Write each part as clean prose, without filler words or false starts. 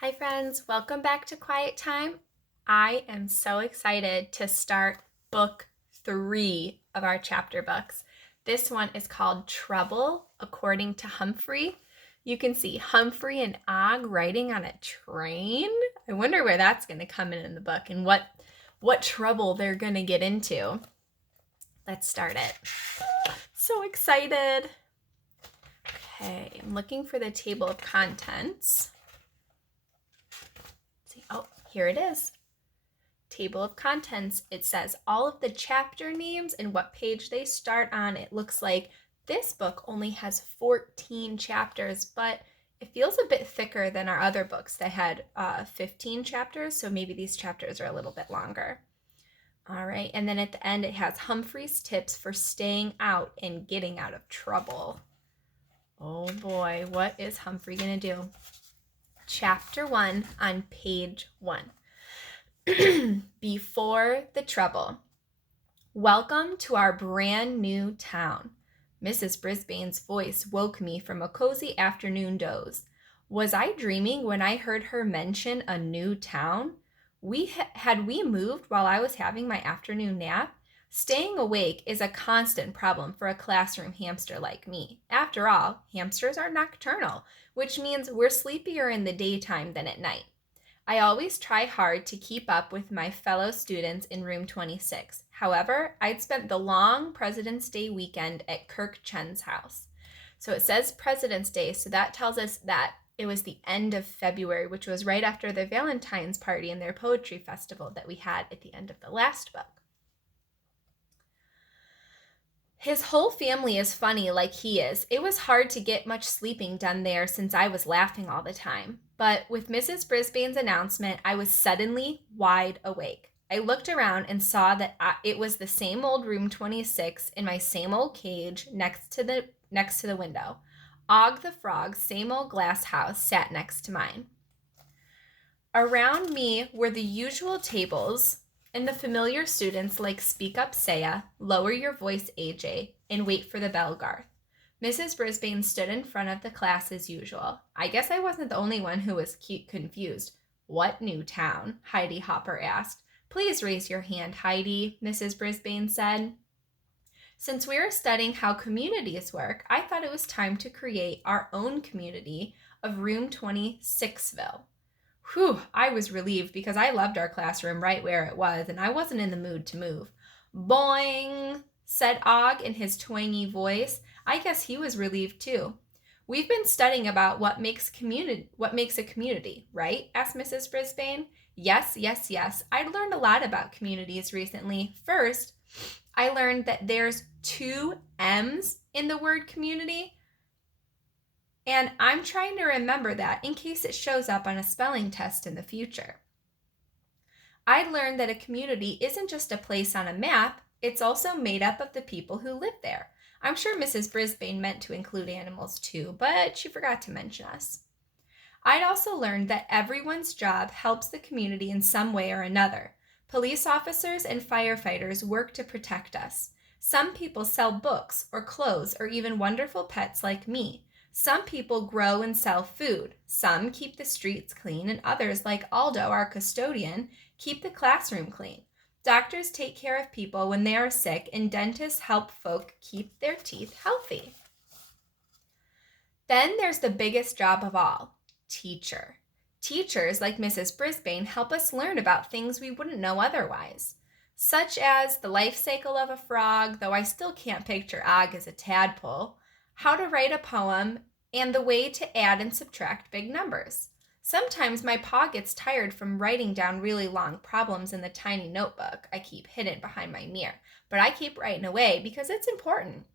Hi friends, welcome back to Quiet Time. I am so excited to start book 3 of our chapter books. This one is called Trouble According to Humphrey. You can see Humphrey and Og riding on a train. I wonder where that's going to come in the book and what trouble they're going to get into. Let's start it. So excited. Okay, I'm looking for the table of contents. Oh, here it is. Table of contents. It says all of the chapter names and what page they start on. It looks like this book only has 14 chapters, but it feels a bit thicker than our other books that had 15 chapters, so maybe these chapters are a little bit longer. All right, and then at the end it has Humphrey's tips for staying out and getting out of trouble. Oh boy, what is Humphrey gonna do? Chapter 1 on page 1. Before the trouble. Welcome to our brand new town. Mrs. Brisbane's voice woke me from a cozy afternoon doze. Was I dreaming when I heard her mention a new town? Had we moved while I was having my afternoon nap? Staying awake is a constant problem for a classroom hamster like me. After all, hamsters are nocturnal, which means we're sleepier in the daytime than at night. I always try hard to keep up with my fellow students in room 26. However, I'd spent the long President's Day weekend at Kirk Chen's house. So it says President's Day, so that tells us that it was the end of February, which was right after the Valentine's party and their poetry festival that we had at the end of the last book. His whole family is funny like he is. It was hard to get much sleeping done there since I was laughing all the time. But with Mrs. Brisbane's announcement, I was suddenly wide awake. I looked around and saw that it was the same old room 26 in my same old cage next to the window. Og the frog's same old glass house sat next to mine. Around me were the usual tables and the familiar students like Speak Up Saya, Lower Your Voice AJ, and Wait for the Bell Garth. Mrs. Brisbane stood in front of the class as usual. I guess I wasn't the only one who was confused. What new town? Heidi Hopper asked. Please raise your hand, Heidi, Mrs. Brisbane said. Since we are studying how communities work, I thought it was time to create our own community of Room 26ville. Whew, I was relieved because I loved our classroom right where it was and I wasn't in the mood to move. Boing, said Og in his twangy voice. I guess he was relieved too. We've been studying about what makes a community, right? Asked Mrs. Brisbane. Yes. I'd learned a lot about communities recently. First, I learned that there's 2 M's in the word community. And I'm trying to remember that in case it shows up on a spelling test in the future. I learned that a community isn't just a place on a map, it's also made up of the people who live there. I'm sure Mrs. Brisbane meant to include animals too, but she forgot to mention us. I'd also learned that everyone's job helps the community in some way or another. Police officers and firefighters work to protect us. Some people sell books or clothes or even wonderful pets like me. Some people grow and sell food. Some keep the streets clean, and others, like Aldo, our custodian, keep the classroom clean. Doctors take care of people when they are sick, and dentists help folk keep their teeth healthy. Then there's the biggest job of all, teacher. Teachers, like Mrs. Brisbane, help us learn about things we wouldn't know otherwise, such as the life cycle of a frog, though I still can't picture Og as a tadpole, how to write a poem, and the way to add and subtract big numbers. Sometimes my paw gets tired from writing down really long problems in the tiny notebook I keep hidden behind my mirror, but I keep writing away because it's important.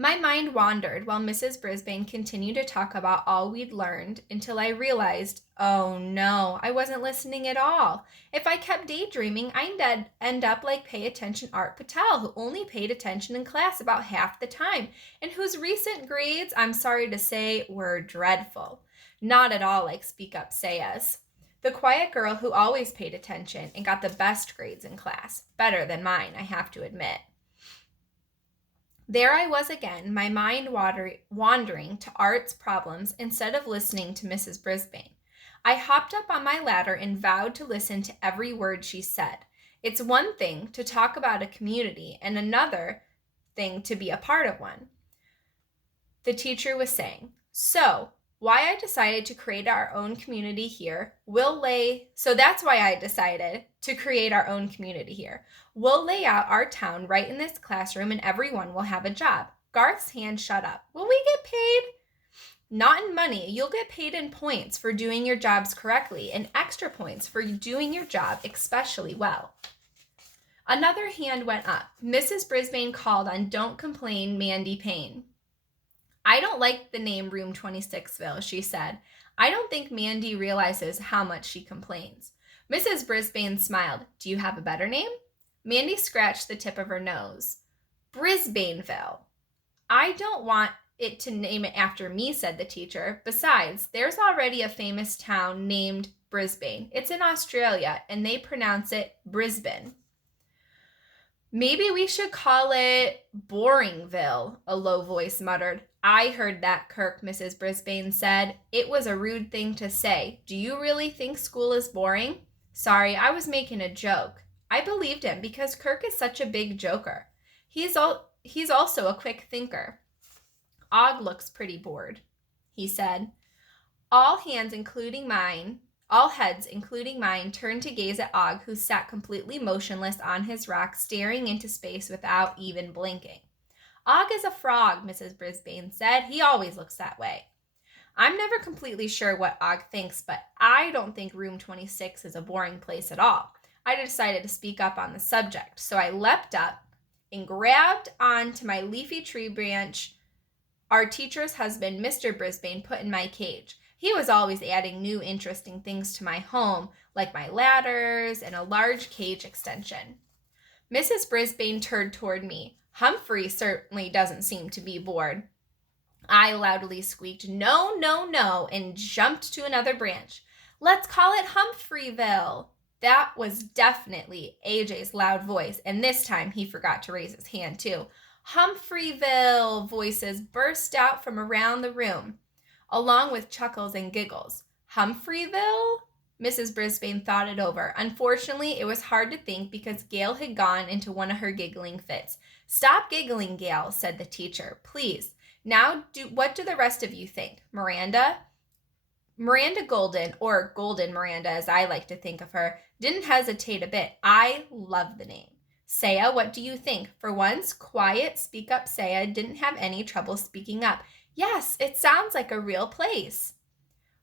My mind wandered while Mrs. Brisbane continued to talk about all we'd learned until I realized, oh no, I wasn't listening at all. If I kept daydreaming, I'd end up like Pay Attention Art Patel, who only paid attention in class about half the time, and whose recent grades, I'm sorry to say, were dreadful. Not at all like Speak Up Saya's. The quiet girl who always paid attention and got the best grades in class. Better than mine, I have to admit. There I was again, my mind wandering to Art's problems instead of listening to Mrs. Brisbane. I hopped up on my ladder and vowed to listen to every word she said. It's one thing to talk about a community and another thing to be a part of one. The teacher was saying, so why I decided to create our own community here. So that's why I decided to create our own community here. We'll lay out our town right in this classroom and everyone will have a job. Garth's hand shut up. Will we get paid? Not in money. You'll get paid in points for doing your jobs correctly and extra points for doing your job especially well. Another hand went up. Mrs. Brisbane called on Don't Complain Mandy Payne. I don't like the name Room 26ville, she said. I don't think Mandy realizes how much she complains. Mrs. Brisbane smiled. Do you have a better name? Mandy scratched the tip of her nose. Brisbaneville. I don't want it to name it after me, said the teacher. Besides, there's already a famous town named Brisbane. It's in Australia, and they pronounce it Brisbane. Maybe we should call it Boringville, a low voice muttered. I heard that, Kirk, Mrs. Brisbane said. It was a rude thing to say. Do you really think school is boring? Sorry, I was making a joke. I believed him because Kirk is such a big joker. He's also a quick thinker. Og looks pretty bored, he said. All heads, including mine, turned to gaze at Og, who sat completely motionless on his rock, staring into space without even blinking. Og is a frog, Mrs. Brisbane said. He always looks that way. I'm never completely sure what Og thinks, but I don't think room 26 is a boring place at all. I decided to speak up on the subject, so I leapt up and grabbed onto my leafy tree branch our teacher's husband, Mr. Brisbane, put in my cage. He was always adding new interesting things to my home, like my ladders and a large cage extension. Mrs. Brisbane turned toward me. Humphrey certainly doesn't seem to be bored. I loudly squeaked, no, no, no, and jumped to another branch. Let's call it Humphreyville. That was definitely AJ's loud voice, and this time he forgot to raise his hand too. Humphreyville, voices burst out from around the room, along with chuckles and giggles. Humphreyville? Mrs. Brisbane thought it over. Unfortunately, it was hard to think because Gail had gone into one of her giggling fits. Stop giggling, Gail, said the teacher. Please. Now, what do the rest of you think? Miranda Golden, or Golden Miranda as I like to think of her, didn't hesitate a bit. I love the name. Saya, what do you think? For once, quiet, speak-up Saya didn't have any trouble speaking up. Yes, it sounds like a real place.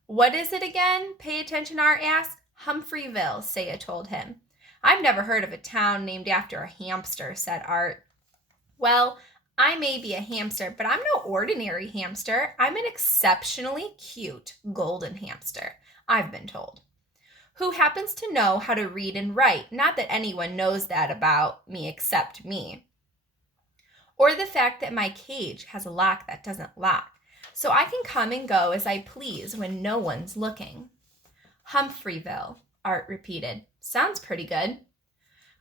What is it again? Pay attention, Art asked. Humphreyville, Saya told him. I've never heard of a town named after a hamster, said Art. Well, I may be a hamster, but I'm no ordinary hamster. I'm an exceptionally cute golden hamster, I've been told, who happens to know how to read and write. Not that anyone knows that about me except me. Or the fact that my cage has a lock that doesn't lock, so I can come and go as I please when no one's looking. Humphreyville, Art repeated. Sounds pretty good.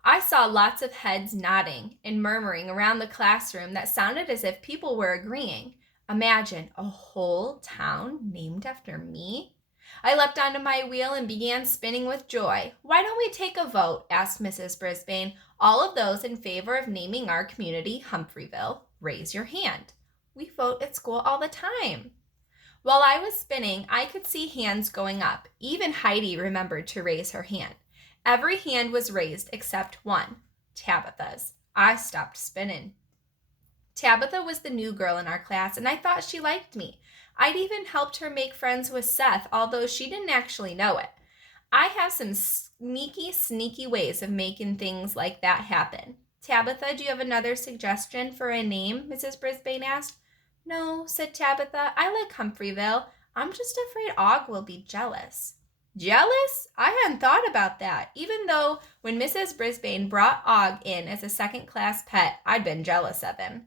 I saw lots of heads nodding and murmuring around the classroom that sounded as if people were agreeing. Imagine a whole town named after me. I leapt onto my wheel and began spinning with joy. Why don't we take a vote? Asked Mrs. Brisbane. All of those in favor of naming our community Humphreyville, raise your hand. We vote at school all the time. While I was spinning, I could see hands going up. Even Heidi remembered to raise her hand. Every hand was raised except one, Tabitha's. I stopped spinning. Tabitha was the new girl in our class, and I thought she liked me. I'd even helped her make friends with Seth, although she didn't actually know it. I have some sneaky ways of making things like that happen. Tabitha, do you have another suggestion for a name? Mrs. Brisbane asked. No, said Tabitha. I like Humphreyville. I'm just afraid Og will be jealous. Jealous? I hadn't thought about that, even though when Mrs. Brisbane brought Og in as a second-class pet, I'd been jealous of him.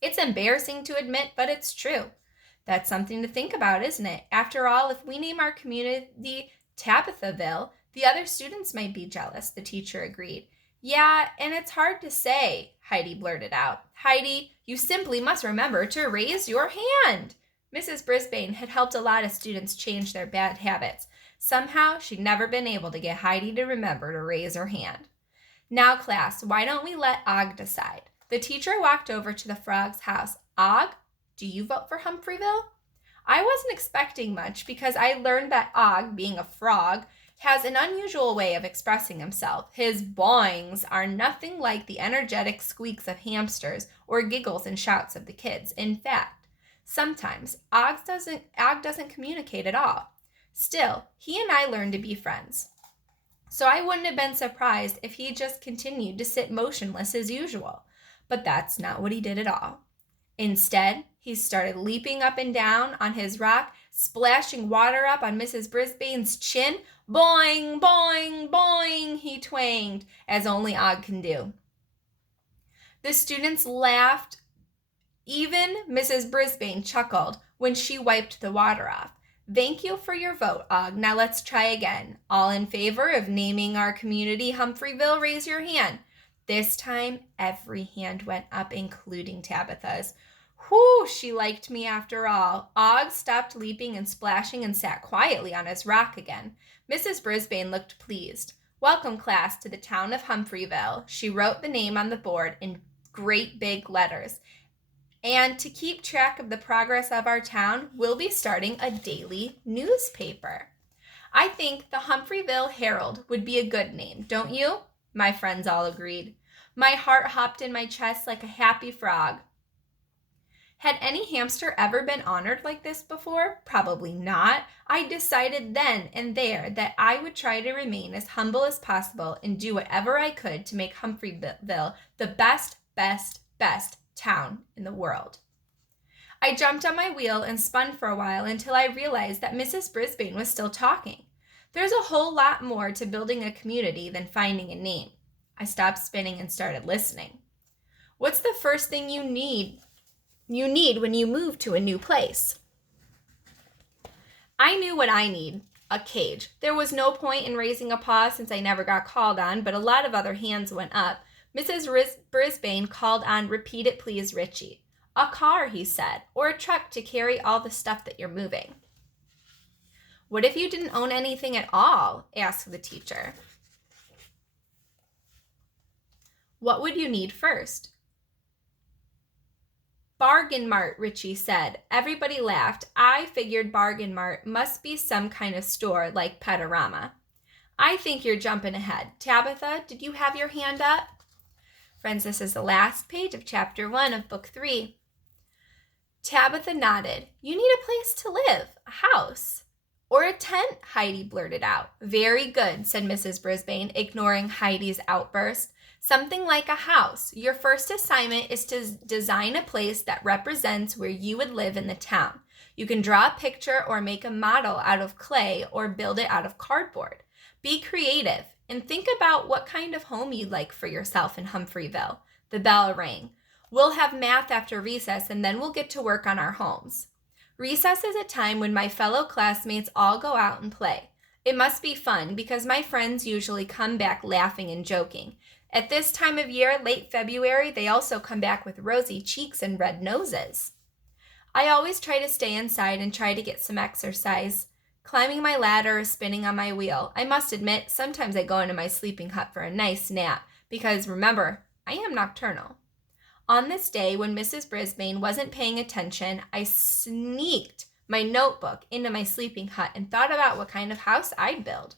It's embarrassing to admit, but it's true. That's something to think about, isn't it? After all, if we name our community Tabithaville, the other students might be jealous, the teacher agreed. Yeah, and it's hard to say, Heidi blurted out. Heidi, you simply must remember to raise your hand. Mrs. Brisbane had helped a lot of students change their bad habits. Somehow, she'd never been able to get Heidi to remember to raise her hand. Now, class, why don't we let Og decide? The teacher walked over to the frog's house. Og, do you vote for Humphreyville? I wasn't expecting much because I learned that Og, being a frog, has an unusual way of expressing himself. His boings are nothing like the energetic squeaks of hamsters or giggles and shouts of the kids. In fact, sometimes Og doesn't communicate at all. Still, he and I learned to be friends. So I wouldn't have been surprised if he just continued to sit motionless as usual. But that's not what he did at all. Instead, he started leaping up and down on his rock, splashing water up on Mrs. Brisbane's chin. Boing, boing, boing, he twanged, as only Og can do. The students laughed. Even Mrs. Brisbane chuckled when she wiped the water off. Thank you for your vote, Og. Now let's try again. All in favor of naming our community Humphreyville, raise your hand. This time, every hand went up, including Tabitha's. Whew, she liked me after all. Og stopped leaping and splashing and sat quietly on his rock again. Mrs. Brisbane looked pleased. Welcome, class, to the town of Humphreyville. She wrote the name on the board in great big letters. And to keep track of the progress of our town, we'll be starting a daily newspaper. I think the Humphreyville Herald would be a good name, don't you? My friends all agreed. My heart hopped in my chest like a happy frog. Had any hamster ever been honored like this before? Probably not. I decided then and there that I would try to remain as humble as possible and do whatever I could to make Humphreyville the best town in the world. I jumped on my wheel and spun for a while until I realized that Mrs. Brisbane was still talking. There's a whole lot more to building a community than finding a name. I stopped spinning and started listening. What's the first thing you need when you move to a new place? I knew what I need. A cage. There was no point in raising a paw since I never got called on, but a lot of other hands went up. Mrs. Brisbane called on, "Repeat it, please, Richie." "A car," he said, "or a truck to carry all the stuff that you're moving." "What if you didn't own anything at all?" asked the teacher. "What would you need first?" "Bargain Mart," Richie said. Everybody laughed. I figured Bargain Mart must be some kind of store like Petorama. "I think you're jumping ahead. Tabitha, did you have your hand up?" Friends, this is the last page of Chapter 1 of Book 3. Tabitha nodded. "You need a place to live, a house." "Or a tent," Heidi blurted out. "Very good," said Mrs. Brisbane, ignoring Heidi's outburst. "Something like a house. Your first assignment is to design a place that represents where you would live in the town. You can draw a picture or make a model out of clay or build it out of cardboard. Be creative and think about what kind of home you'd like for yourself in Humphreyville." The bell rang. "We'll have math after recess and then we'll get to work on our homes." Recess is a time when my fellow classmates all go out and play. It must be fun because my friends usually come back laughing and joking. At this time of year, late February, they also come back with rosy cheeks and red noses. I always try to stay inside and try to get some exercise, climbing my ladder or spinning on my wheel. I must admit, sometimes I go into my sleeping hut for a nice nap because, remember, I am nocturnal. On this day, when Mrs. Brisbane wasn't paying attention, I sneaked my notebook into my sleeping hut and thought about what kind of house I'd build.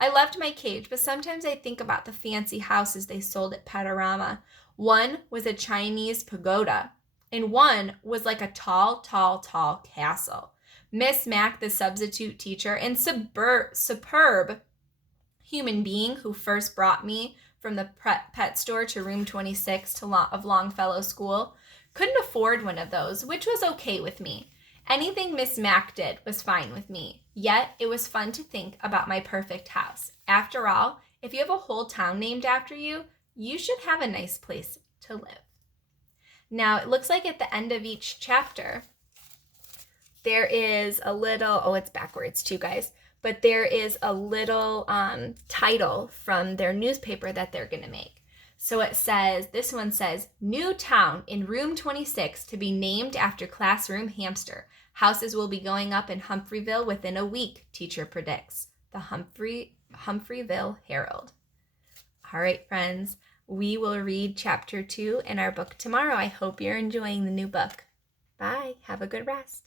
I loved my cage, but sometimes I think about the fancy houses they sold at Petorama. One was a Chinese pagoda, and one was like a tall castle. Miss Mack, the substitute teacher and superb human being who first brought me from the pet store to room 26 of Longfellow School, couldn't afford one of those, which was okay with me. Anything Miss Mack did was fine with me. Yet, it was fun to think about my perfect house. After all, if you have a whole town named after you, you should have a nice place to live. Now, it looks like at the end of each chapter, there is a little, it's backwards too, guys, but there is a little title from their newspaper that they're going to make. So it says, this one says, new town in room 26 to be named after classroom hamster. Houses will be going up in Humphreyville within a week, teacher predicts. The Humphreyville Herald. All right, friends, we will read chapter 2 in our book tomorrow. I hope you're enjoying the new book. Bye. Have a good rest.